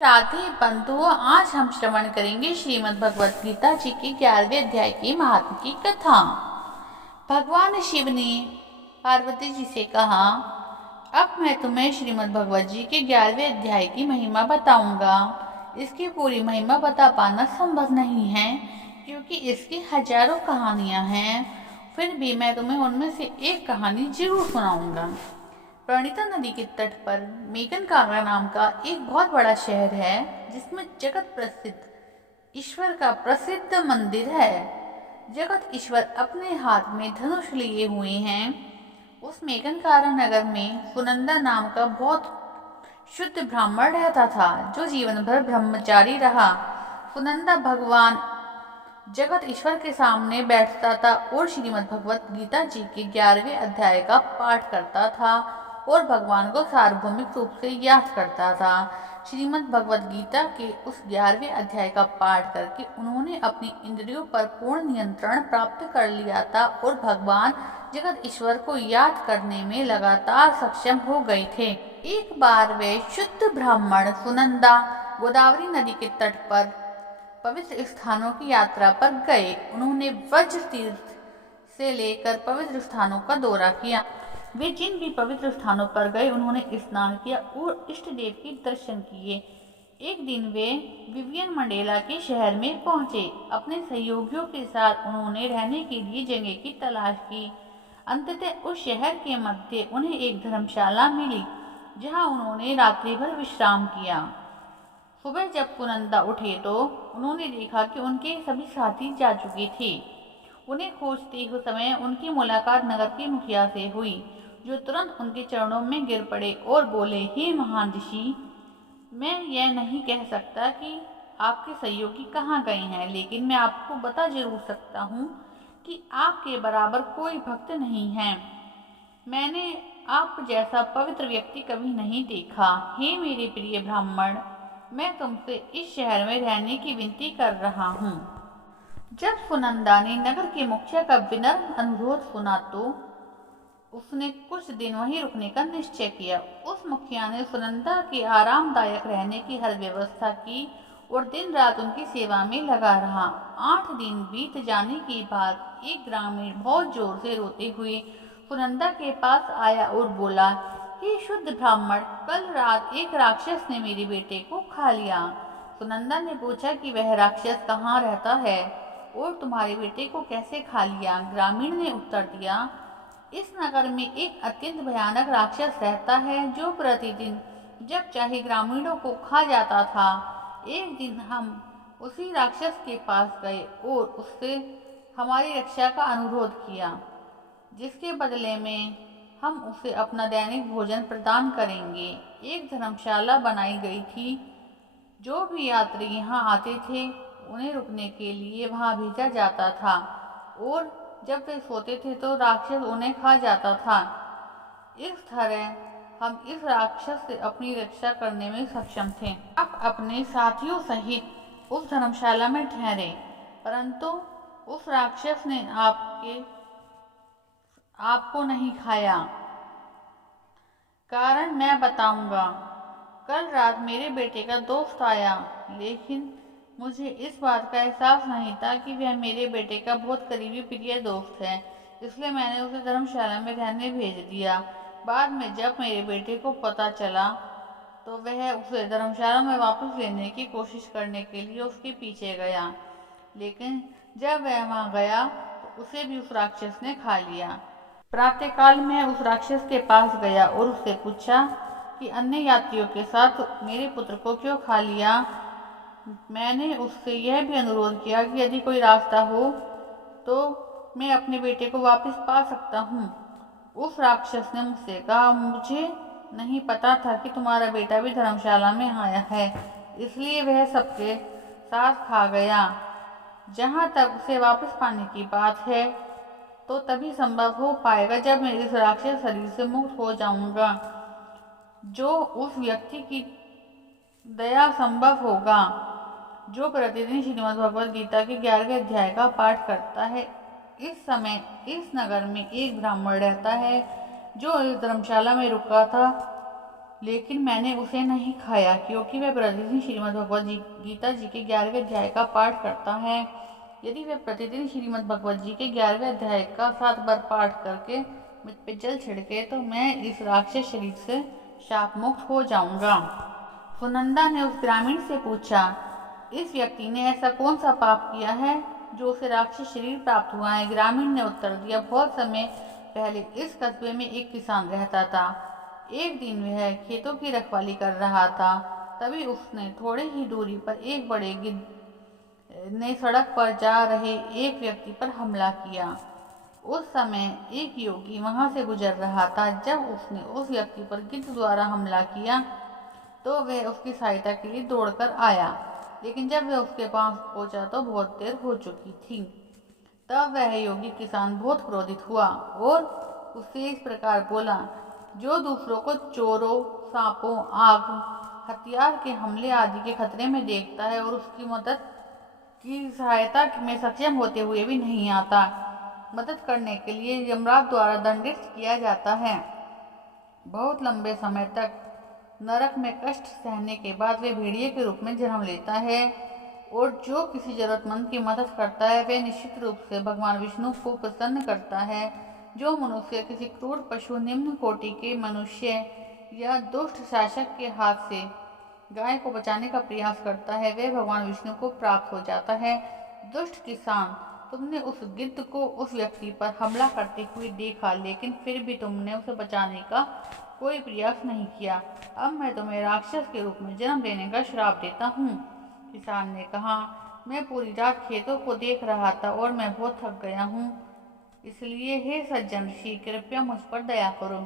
राधे बंधुओं, आज हम श्रवण करेंगे श्रीमद् भगवत गीता जी के 11वें अध्याय की महात्म की कथा। भगवान शिव ने पार्वती जी से कहा, अब मैं तुम्हें श्रीमद् भगवत जी के 11वें अध्याय की महिमा बताऊंगा। इसकी पूरी महिमा बता पाना संभव नहीं है क्योंकि इसकी हजारों कहानियां हैं। फिर भी मैं तुम्हें उनमें से एक कहानी जरूर सुनाऊंगा। प्रणीता नदी के तट पर मेघनकांगा नाम का एक बहुत बड़ा शहर है जिसमें जगत प्रसिद्ध ईश्वर का प्रसिद्ध मंदिर है। जगत ईश्वर अपने हाथ में धनुष लिए हुए हैं। उस मेघनकांगा नगर में सुनंदा नाम का बहुत शुद्ध ब्राह्मण रहता था जो जीवन भर ब्रह्मचारी रहा। सुनंदा भगवान जगत ईश्वर के सामने बैठता था और श्रीमद् भगवत गीता जी के 11वें अध्याय का पाठ करता था और भगवान को सार्वभौमिक रूप से याद करता था। श्रीमद् भगवत गीता के उस 11वें अध्याय का पाठ करके उन्होंने अपनी इंद्रियों पर पूर्ण नियंत्रण प्राप्त कर लिया था और भगवान जगत ईश्वर को याद करने में लगातार सक्षम हो गए थे। एक बार वे शुद्ध ब्राह्मण सुनंदा गोदावरी नदी के तट पर पवित्र स्थानों की यात्रा पर गए। उन्होंने वज्र तीर्थ से लेकर पवित्र स्थानों का दौरा किया। वे जिन भी पवित्र स्थानों पर गए उन्होंने स्नान किया और इष्ट देव के दर्शन किए। एक दिन वे विवियन मंडेला के शहर में पहुंचे। अपने सहयोगियों के साथ उन्होंने रहने के लिए जगह की तलाश की। अंततः उस शहर के मध्य उन्हें एक धर्मशाला मिली जहां उन्होंने रात्रि भर विश्राम किया। सुबह जब सुनंदा उठे तो उन्होंने देखा कि उनके सभी साथी जा चुके थे। उन्हें खोजते हुए समय उनकी मुलाकात नगर के मुखिया से हुई जो तुरंत उनके चरणों में गिर पड़े और बोले, हे महान ऋषि, मैं यह नहीं कह सकता कि आपके सहयोगी कहाँ गए हैं, लेकिन मैं आपको बता जरूर सकता हूँ कि आपके बराबर कोई भक्त नहीं है। मैंने आप जैसा पवित्र व्यक्ति कभी नहीं देखा। हे मेरे प्रिय ब्राह्मण, मैं तुमसे इस शहर में रहने की विनती कर रहा हूँ। जब सुनंदा ने नगर के मुखिया का विनम्र अनुरोध सुना तो उसने कुछ दिन वहीं रुकने का निश्चय किया। उस मुखिया ने सुनंदा के आरामदायक रहने की हर व्यवस्था की और दिन रात उनकी सेवा में लगा रहा। 8 दिन बीत जाने के बाद एक ग्रामीण बहुत जोर से रोते हुए सुनंदा के पास आया और बोला, हे शुद्ध ब्राह्मण, कल रात एक राक्षस ने मेरे बेटे को खा लिया। सुनंदा ने पूछा कि वह राक्षस कहाँ रहता है और तुम्हारे बेटे को कैसे खा लिया। ग्रामीण ने उत्तर दिया, इस नगर में एक अत्यंत भयानक राक्षस रहता है जो प्रतिदिन जब चाहे ग्रामीणों को खा जाता था। एक दिन हम उसी राक्षस के पास गए और उससे हमारी रक्षा का अनुरोध किया, जिसके बदले में हम उसे अपना दैनिक भोजन प्रदान करेंगे। एक धर्मशाला बनाई गई थी। जो भी यात्री यहाँ आते थे उन्हें रुकने के लिए वहाँ भेजा जाता था और जब वे सोते थे तो राक्षस उन्हें खा जाता था। इस तरह हम इस राक्षस से अपनी रक्षा करने में सक्षम थे। आप अपने साथियों सहित उस धर्मशाला में ठहरे, परंतु उस राक्षस ने आपको नहीं खाया। कारण मैं बताऊंगा। कल रात मेरे बेटे का दोस्त आया, लेकिन मुझे इस बात का एहसास नहीं था कि वह मेरे बेटे का बहुत करीबी प्रिय दोस्त है, इसलिए मैंने उसे धर्मशाला में रहने भेज दिया। बाद में जब मेरे बेटे को पता चला तो वह उसे धर्मशाला में वापस लेने की कोशिश करने के लिए उसके पीछे गया, लेकिन जब वह वहां गया तो उसे भी उस राक्षस ने खा लिया। प्रातःकाल मैं उस राक्षस के पास गया और उससे पूछा कि अन्य यात्रियों के साथ मेरे पुत्र को क्यों खा लिया। मैंने उससे यह भी अनुरोध किया कि यदि कोई रास्ता हो तो मैं अपने बेटे को वापस पा सकता हूँ। उस राक्षस ने मुझसे कहा, मुझे नहीं पता था कि तुम्हारा बेटा भी धर्मशाला में आया है, इसलिए वह सबके साथ खा गया। जहाँ तक उसे वापस पाने की बात है तो तभी संभव हो पाएगा जब मैं इस राक्षस शरीर से मुक्त हो जाऊंगा। जो उस व्यक्ति की दया संभव होगा जो प्रतिदिन श्रीमद् भगवत गीता के 11वें अध्याय का पाठ करता है। इस समय इस नगर में एक ब्राह्मण रहता है जो इस धर्मशाला में रुका था लेकिन मैंने उसे नहीं खाया क्योंकि वह प्रतिदिन श्रीमद् भगवद गीता जी के 11वें अध्याय का पाठ करता है। यदि वह प्रतिदिन श्रीमद् भगवद जी के 11वें अध्याय का 7 बार पाठ करके मुझ पे जल छिड़के तो मैं इस राक्षस शरीर से शाप मुक्त हो जाऊंगा। सुनंदा ने उस ग्रामीण से पूछा, इस व्यक्ति ने ऐसा कौन सा पाप किया है जो उसे राक्षस शरीर प्राप्त हुआ है? ग्रामीण ने उत्तर दिया, बहुत समय पहले इस कस्बे में एक किसान रहता था। एक दिन वह खेतों की रखवाली कर रहा था, तभी उसने थोड़े ही दूरी पर एक बड़े गिद्ध ने सड़क पर जा रहे एक व्यक्ति पर हमला किया। उस समय एक योगी वहां से गुजर रहा था। जब उसने उस व्यक्ति पर गिद्ध द्वारा हमला किया तो वह उसकी सहायता के लिए दौड़कर आया, लेकिन जब वह उसके पास पहुंचा तो बहुत देर हो चुकी थी। तब वह योगी किसान बहुत क्रोधित हुआ और उससे इस प्रकार बोला, जो दूसरों को चोरों, सांपों, आग, हथियार के हमले आदि के खतरे में देखता है और उसकी मदद की सहायता में सक्षम होते हुए भी नहीं आता, मदद करने के लिए यमराज द्वारा दंडित किया जाता है। बहुत लंबे समय तक नरक में कष्ट सहने के बाद वे भेड़िए के रूप में जन्म लेता है। और जो किसी जरूरतमंद की मदद करता है वह निश्चित रूप से भगवान विष्णु को प्रसन्न करता है। जो मनुष्य किसी क्रूर पशु, निम्न कोटि के मनुष्य या दुष्ट शासक के हाथ से गाय को बचाने का प्रयास करता है वह भगवान विष्णु को प्राप्त हो जाता है। दुष्ट किसान, तुमने उस गिद्ध को उस व्यक्ति पर हमला करते हुए देखा, लेकिन फिर भी तुमने उसे बचाने का कोई प्रयास नहीं किया। अब मैं तुम्हें राक्षस के रूप में जन्म लेने का श्राप देता हूँ। किसान ने कहा, मैं पूरी रात खेतों को देख रहा था और मैं बहुत थक गया हूँ, इसलिए हे सज्जन ऋषि, कृपया मुझ पर दया करो।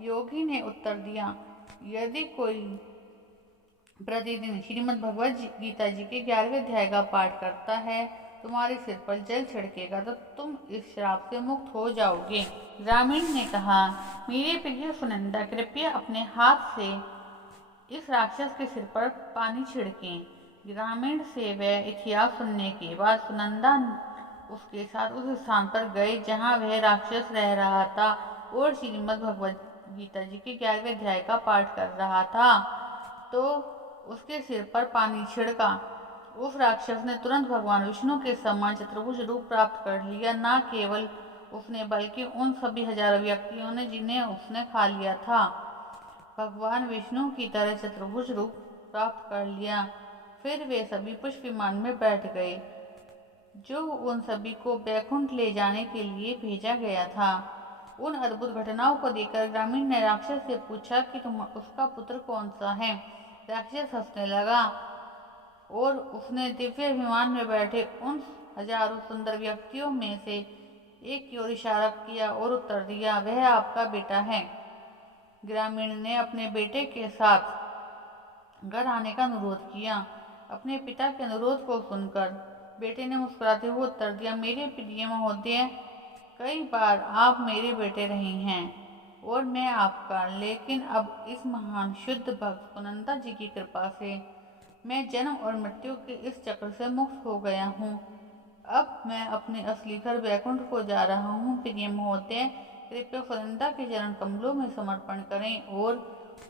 योगी ने उत्तर दिया, यदि कोई प्रतिदिन श्रीमद् भगवद गीता जी के 11वें अध्याय का पाठ करता है, तुम्हारे सिर पर जल छिड़केगा तो तुम इस श्राप से मुक्त हो जाओगे। ग्रामीण ने कहा, मेरे प्रिय सुनंदा, कृपया अपने हाथ से इस राक्षस के सिर पर पानी छिड़कें। ग्रामीण से वह इतिहास सुनने के बाद सुनंदा उसके साथ उस स्थान पर गए जहाँ वह राक्षस रह रहा था और श्रीमद् भगवद गीता जी के 11वें अध्याय का पाठ कर रहा था, तो उसके सिर पर पानी छिड़का। उस राक्षस ने तुरंत भगवान विष्णु के समान चतुर्भुज रूप प्राप्त कर लिया। न केवल उसने बल्कि उन सभी हजारों व्यक्तियों ने जिन्हें उसने खा लिया था, भगवान विष्णु की तरह चतुर्भुज रूप प्राप्त कर लिया। फिर वे सभी पुष्प विमान में बैठ गए जो उन सभी को बैकुंठ ले जाने के लिए भेजा गया था। उन अद्भुत घटनाओं को देखकर ग्रामीण ने राक्षस से पूछा कि तुम उसका पुत्र कौन सा है। राक्षस हंसने लगा और उसने दिव्य विमान में बैठे उन हजारों सुंदर व्यक्तियों में से एक की ओर इशारा किया और उत्तर दिया, वह आपका बेटा है। ग्रामीण ने अपने बेटे के साथ घर आने का अनुरोध किया। अपने पिता के अनुरोध को सुनकर बेटे ने मुस्कुराते हुए उत्तर दिया, मेरे प्रिय महोदय, कई बार आप मेरे बेटे रहे हैं और मैं आपका, लेकिन अब इस महान शुद्ध भक्त सुनंदा जी की कृपा से मैं जन्म और मृत्यु के इस चक्र से मुक्त हो गया हूँ। अब मैं अपने असली घर बैकुंठ को जा रहा हूँ। प्रिय महोदय, कृपया सुनंदा के चरण कमलों में समर्पण करें और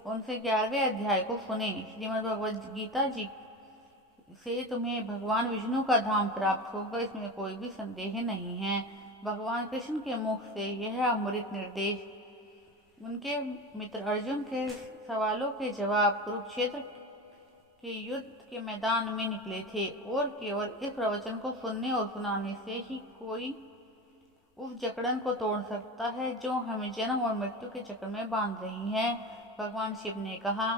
उनसे 11वें अध्याय को सुने। श्रीमद् भगवद गीता जी से तुम्हें भगवान विष्णु का धाम प्राप्त होगा, इसमें कोई भी संदेह नहीं है। भगवान कृष्ण के मुख से यह अमृत निर्देश उनके मित्र अर्जुन के सवालों के जवाब कुरुक्षेत्र के युद्ध के मैदान में निकले थे और केवल इस प्रवचन को सुनने और सुनाने से ही कोई उस जकड़न को तोड़ सकता है जो हमें जन्म और मृत्यु के चक्र में बांध रही है। भगवान शिव ने कहा,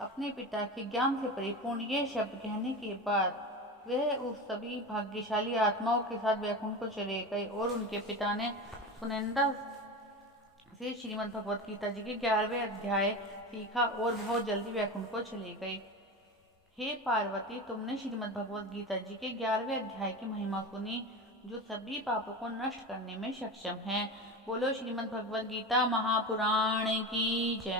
अपने पिता के ज्ञान से परिपूर्ण ये शब्द कहने के बाद वह उस सभी भाग्यशाली आत्माओं के साथ वैकुंठ को चले गए और उनके पिता ने सुनंदा से श्रीमद् भगवद गीता जी के 11वें अध्याय सीखा और बहुत जल्दी वैकुंठ को चले गए। हे पार्वती, तुमने श्रीमद् भगवद गीता जी के 11वें अध्याय की महिमा सुनी जो सभी पापों को नष्ट करने में सक्षम है। बोलो श्रीमद् भगवद गीता महापुराण की जय।